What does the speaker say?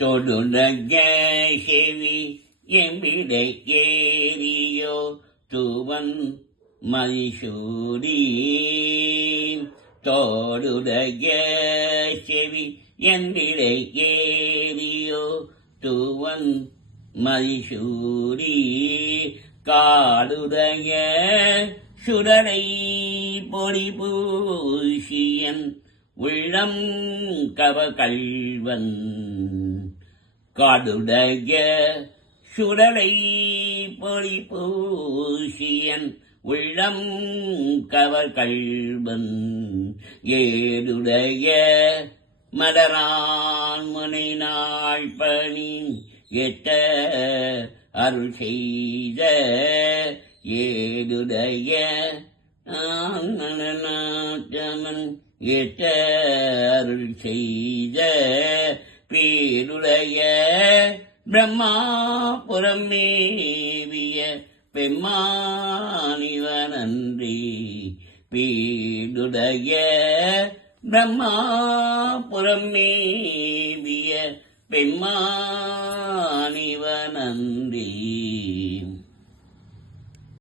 தொடுநக செவி எம்பிடை ஏரியோ துவன் மதிசூடி தோடுடைய செவி எம்பிடை ஏரியோ துவன் மதிசூடி காடுடைய சுடரை பொடி பூசியன் உள்ளம் கவகள்வன் காடுடைய சுடலை பொடி பூசியன் உள்ளம் கவகள்வன் ஏடுடைய மலரான் முனை நாள் பணி எட்ட அருள் செய்த ஏடுடைய நாச்சமன் எட்ட அருள் செய்த பேருடைய பிரம்மாபுரம் மேவிய பெம்மானிவனன்றி பேருடைய பிரம்மாபுரம் மேவிய பெம்மானிவனன்றி